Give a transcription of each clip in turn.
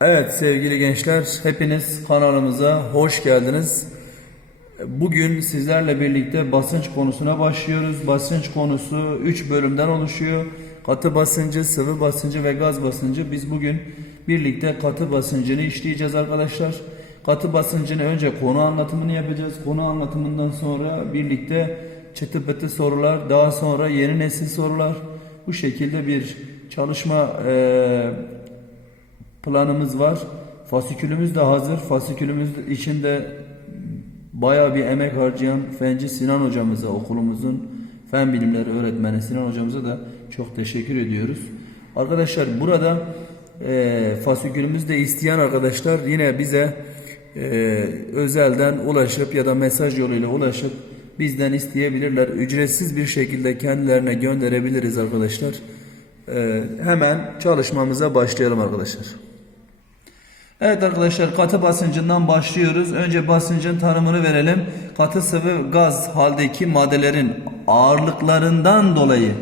Evet sevgili gençler hepiniz kanalımıza hoş geldiniz. Bugün sizlerle birlikte basınç konusuna başlıyoruz. Basınç konusu 3 bölümden oluşuyor. Katı basıncı, sıvı basıncı ve gaz basıncı. Biz bugün birlikte katı basıncını işleyeceğiz arkadaşlar. Katı basıncını önce konu anlatımını yapacağız. Konu anlatımından sonra birlikte çıtı pıtı sorular, daha sonra yeni nesil sorular. Bu şekilde bir çalışma eee planımız var. Fasikülümüz de hazır. Fasikülümüz içinde bayağı bir emek harcayan Fenci Sinan hocamıza, okulumuzun fen bilimleri öğretmeni Sinan hocamıza da çok teşekkür ediyoruz. Arkadaşlar burada e, fasikülümüz de isteyen arkadaşlar yine bize e, özelden ulaşıp ya da mesaj yoluyla ulaşıp bizden isteyebilirler. Ücretsiz bir şekilde kendilerine gönderebiliriz arkadaşlar. E, hemen çalışmamıza başlayalım arkadaşlar. Evet arkadaşlar katı basıncından başlıyoruz. Önce basıncın tanımını verelim. Katı sıvı gaz haldeki maddelerin ağırlıklarından dolayı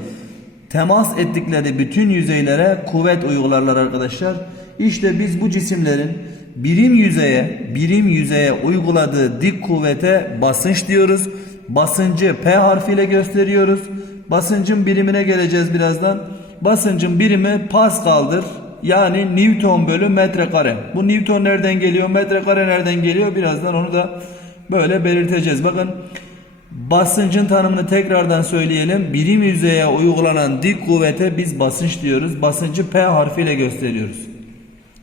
temas ettikleri bütün yüzeylere kuvvet uygularlar arkadaşlar. İşte biz bu cisimlerin birim yüzeye, birim yüzeye uyguladığı dik kuvvete basınç diyoruz. Basıncı P harfiyle gösteriyoruz. Basıncın birimine geleceğiz birazdan. Basıncın birimi Pascal'dır. Yani Newton bölü metrekare. Bu Newton nereden geliyor? Metrekare nereden geliyor? Birazdan onu da böyle belirteceğiz. Bakın basıncın tanımını tekrardan söyleyelim. Birim yüzeye uygulanan dik kuvvete biz basınç diyoruz. Basıncı P harfiyle gösteriyoruz.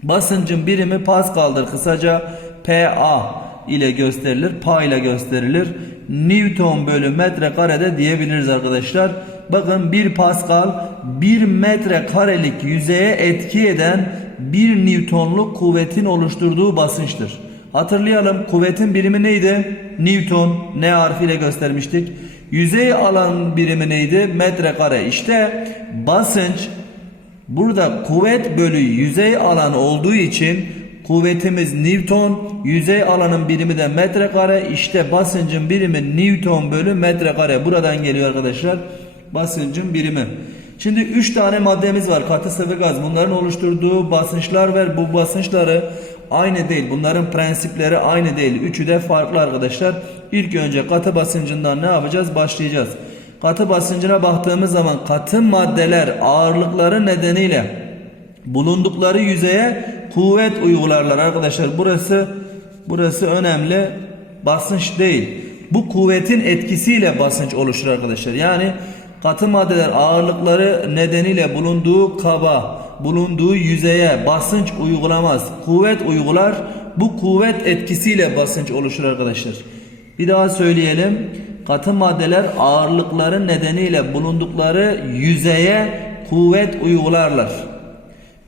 Basıncın birimi Pascal'dır. Kısaca PA ile gösterilir. Pa ile gösterilir. Newton bölü metrekarede diyebiliriz arkadaşlar. Bakın 1 Pascal 1 metre karelik yüzeye etki eden 1 Newtonluk kuvvetin oluşturduğu basınçtır. Hatırlayalım kuvvetin birimi neydi? Newton ne harfiyle göstermiştik. Yüzey alan birimi neydi? Metrekare. İşte basınç burada kuvvet bölü yüzey alan olduğu için kuvvetimiz Newton, yüzey alanın birimi de metrekare. İşte basıncın birimi Newton bölü metrekare. Buradan geliyor arkadaşlar basıncın birimi. Şimdi 3 tane maddemiz var. Katı sıvı gaz. Bunların oluşturduğu basınçlar ve bu basınçları aynı değil. Bunların prensipleri aynı değil. Üçü de farklı arkadaşlar. İlk önce katı basıncından ne yapacağız? Başlayacağız. Katı basıncına baktığımız zaman katı maddeler ağırlıkları nedeniyle bulundukları yüzeye kuvvet uygularlar arkadaşlar. Burası burası önemli. Basınç değil. Bu kuvvetin etkisiyle basınç oluşur arkadaşlar. Yani katı maddeler ağırlıkları nedeniyle bulunduğu kaba, bulunduğu yüzeye basınç uygulamaz. Kuvvet uygular. Bu kuvvet etkisiyle basınç oluşur arkadaşlar. Bir daha söyleyelim. Katı maddeler ağırlıkları nedeniyle bulundukları yüzeye kuvvet uygularlar.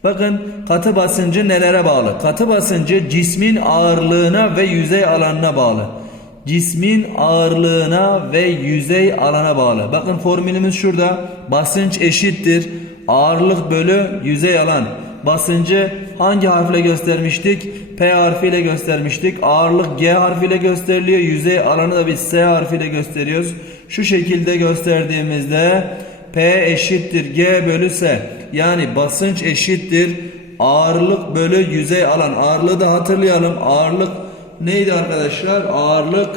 Bakın katı basıncı nelere bağlı? Katı basıncı cismin ağırlığına ve yüzey alanına bağlı cismin ağırlığına ve yüzey alana bağlı. Bakın formülümüz şurada. Basınç eşittir. Ağırlık bölü yüzey alan. Basıncı hangi harfle göstermiştik? P harfiyle göstermiştik. Ağırlık G harfiyle gösteriliyor. Yüzey alanı da biz S harfiyle gösteriyoruz. Şu şekilde gösterdiğimizde P eşittir G bölü S. Yani basınç eşittir. Ağırlık bölü yüzey alan. Ağırlığı da hatırlayalım. Ağırlık neydi arkadaşlar? Ağırlık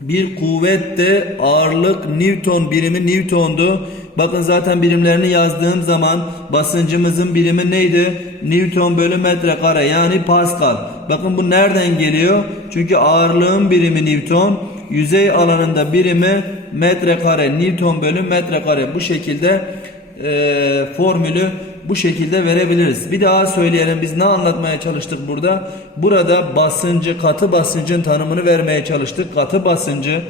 bir kuvvette ağırlık Newton birimi Newton'du. Bakın zaten birimlerini yazdığım zaman basıncımızın birimi neydi? Newton bölü metrekare yani Pascal. Bakın bu nereden geliyor? Çünkü ağırlığın birimi Newton, yüzey alanında birimi metrekare. Newton bölü metrekare. Bu şekilde e, formülü bu şekilde verebiliriz. Bir daha söyleyelim biz ne anlatmaya çalıştık burada? Burada basıncı, katı basıncın tanımını vermeye çalıştık. Katı basıncı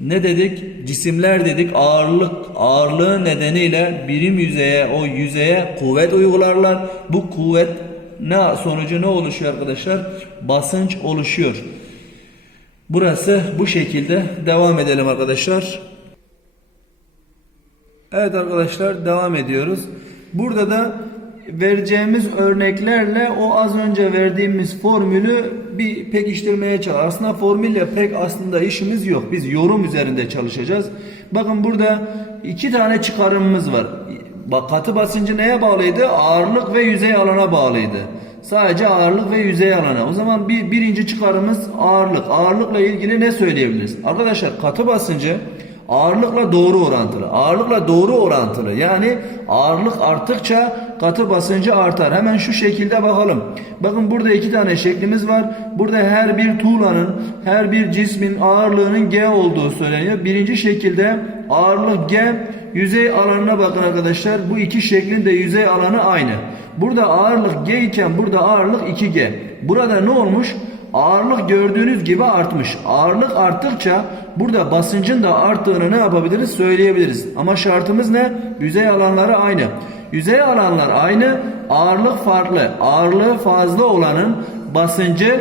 ne dedik? Cisimler dedik ağırlık ağırlığı nedeniyle birim yüzeye o yüzeye kuvvet uygularlar. Bu kuvvet ne sonucu ne oluşuyor arkadaşlar? Basınç oluşuyor. Burası bu şekilde devam edelim arkadaşlar. Evet arkadaşlar devam ediyoruz. Burada da vereceğimiz örneklerle o az önce verdiğimiz formülü bir pekiştirmeye çalışacağız. Aslında formülle pek aslında işimiz yok. Biz yorum üzerinde çalışacağız. Bakın burada iki tane çıkarımımız var. Katı basıncı neye bağlıydı? Ağırlık ve yüzey alana bağlıydı. Sadece ağırlık ve yüzey alanı. O zaman bir, birinci çıkarımız ağırlık. Ağırlıkla ilgili ne söyleyebiliriz? Arkadaşlar katı basıncı ağırlıkla doğru orantılı. Ağırlıkla doğru orantılı. Yani ağırlık arttıkça katı basıncı artar. Hemen şu şekilde bakalım. Bakın burada iki tane şeklimiz var. Burada her bir tuğlanın, her bir cismin ağırlığının G olduğu söyleniyor. Birinci şekilde ağırlık G, yüzey alanına bakın arkadaşlar. Bu iki şeklin de yüzey alanı aynı. Burada ağırlık G iken burada ağırlık 2G. Burada ne olmuş? Ağırlık gördüğünüz gibi artmış. Ağırlık arttıkça burada basıncın da arttığını ne yapabiliriz söyleyebiliriz. Ama şartımız ne? Yüzey alanları aynı. Yüzey alanlar aynı, ağırlık farklı. Ağırlığı fazla olanın basıncı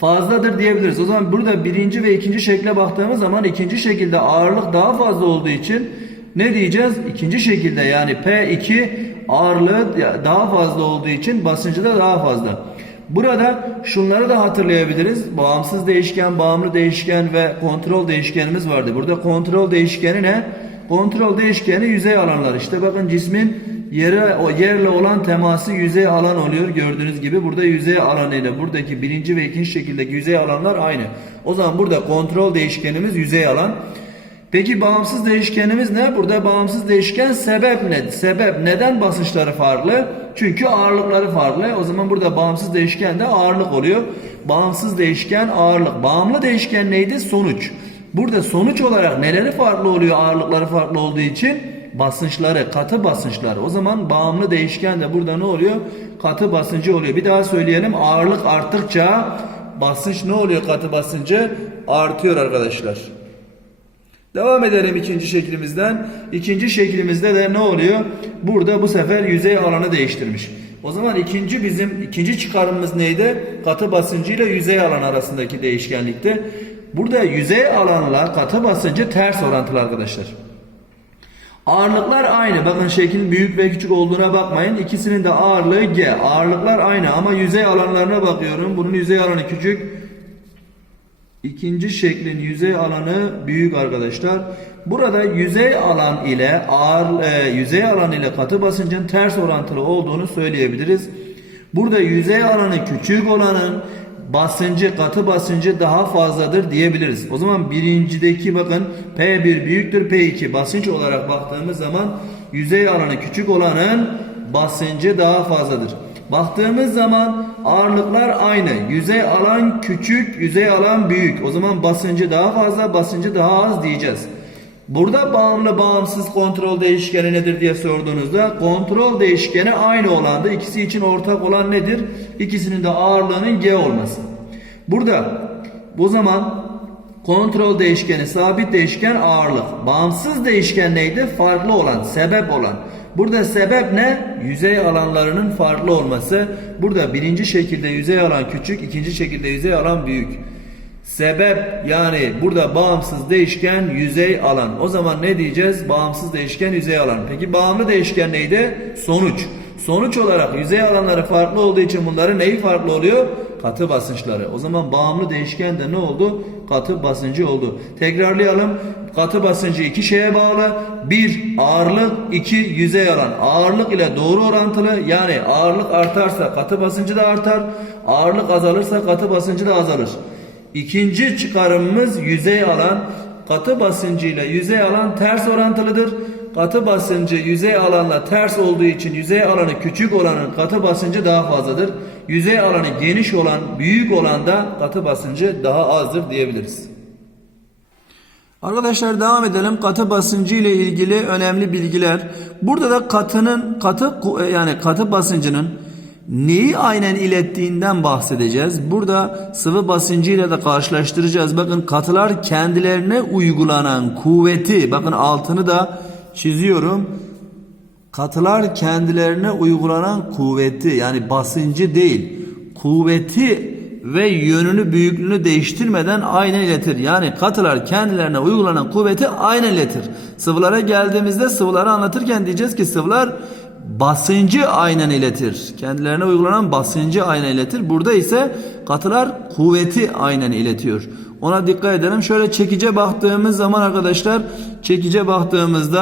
fazladır diyebiliriz. O zaman burada birinci ve ikinci şekle baktığımız zaman ikinci şekilde ağırlık daha fazla olduğu için ne diyeceğiz? İkinci şekilde yani P2 ağırlığı daha fazla olduğu için basıncı da daha fazla. Burada şunları da hatırlayabiliriz. Bağımsız değişken, bağımlı değişken ve kontrol değişkenimiz vardı. Burada kontrol değişkeni ne? Kontrol değişkeni yüzey alanlar. İşte bakın cismin yere o yerle olan teması yüzey alan oluyor. Gördüğünüz gibi burada yüzey alanı ile buradaki birinci ve ikinci şekildeki yüzey alanlar aynı. O zaman burada kontrol değişkenimiz yüzey alan. Peki bağımsız değişkenimiz ne? Burada bağımsız değişken sebep ne? Sebep neden basınçları farklı? Çünkü ağırlıkları farklı. O zaman burada bağımsız değişken de ağırlık oluyor. Bağımsız değişken ağırlık. Bağımlı değişken neydi? Sonuç. Burada sonuç olarak neleri farklı oluyor ağırlıkları farklı olduğu için? Basınçları, katı basınçları. O zaman bağımlı değişken de burada ne oluyor? Katı basıncı oluyor. Bir daha söyleyelim. Ağırlık arttıkça basınç ne oluyor katı basıncı? Artıyor arkadaşlar. Devam edelim ikinci şeklimizden. İkinci şeklimizde de ne oluyor? Burada bu sefer yüzey alanı değiştirmiş. O zaman ikinci bizim ikinci çıkarımımız neydi? Katı basıncı ile yüzey alan arasındaki değişkenlikti. Burada yüzey alanla katı basıncı ters orantılı arkadaşlar. Ağırlıklar aynı. Bakın şeklin büyük ve küçük olduğuna bakmayın. İkisinin de ağırlığı G. Ağırlıklar aynı ama yüzey alanlarına bakıyorum. Bunun yüzey alanı küçük. İkinci şeklin yüzey alanı büyük arkadaşlar. Burada yüzey alan ile ağır e, yüzey alan ile katı basıncın ters orantılı olduğunu söyleyebiliriz. Burada yüzey alanı küçük olanın basıncı katı basıncı daha fazladır diyebiliriz. O zaman birincideki bakın P1 büyüktür P2 basınç olarak baktığımız zaman yüzey alanı küçük olanın basıncı daha fazladır. Baktığımız zaman ağırlıklar aynı. Yüzey alan küçük, yüzey alan büyük. O zaman basıncı daha fazla, basıncı daha az diyeceğiz. Burada bağımlı bağımsız kontrol değişkeni nedir diye sorduğunuzda kontrol değişkeni aynı olandı. İkisi için ortak olan nedir? İkisinin de ağırlığının G olması. Burada bu zaman kontrol değişkeni sabit değişken ağırlık. Bağımsız değişken neydi? Farklı olan, sebep olan. Burada sebep ne? Yüzey alanlarının farklı olması. Burada birinci şekilde yüzey alan küçük, ikinci şekilde yüzey alan büyük. Sebep yani burada bağımsız değişken yüzey alan. O zaman ne diyeceğiz? Bağımsız değişken yüzey alan. Peki bağımlı değişken neydi? Sonuç. Sonuç olarak yüzey alanları farklı olduğu için bunların neyi farklı oluyor? Katı basınçları. O zaman bağımlı değişken de ne oldu? Katı basıncı oldu. Tekrarlayalım. Katı basıncı iki şeye bağlı. Bir ağırlık, iki yüzey alan. Ağırlık ile doğru orantılı. Yani ağırlık artarsa katı basıncı da artar. Ağırlık azalırsa katı basıncı da azalır. İkinci çıkarımımız yüzey alan. Katı basıncı ile yüzey alan ters orantılıdır. Katı basıncı yüzey alanla ters olduğu için yüzey alanı küçük olanın katı basıncı daha fazladır. Yüzey alanı geniş olan, büyük olan da katı basıncı daha azdır diyebiliriz. Arkadaşlar devam edelim. Katı basıncı ile ilgili önemli bilgiler. Burada da katının katı yani katı basıncının neyi aynen ilettiğinden bahsedeceğiz. Burada sıvı basıncı ile de karşılaştıracağız. Bakın katılar kendilerine uygulanan kuvveti bakın altını da çiziyorum. Katılar kendilerine uygulanan kuvveti yani basıncı değil kuvveti ve yönünü büyüklüğünü değiştirmeden aynen iletir. Yani katılar kendilerine uygulanan kuvveti aynen iletir. Sıvılara geldiğimizde sıvıları anlatırken diyeceğiz ki sıvılar basıncı aynen iletir. Kendilerine uygulanan basıncı aynen iletir. Burada ise katılar kuvveti aynen iletiyor. Ona dikkat edelim. Şöyle çekice baktığımız zaman arkadaşlar çekice baktığımızda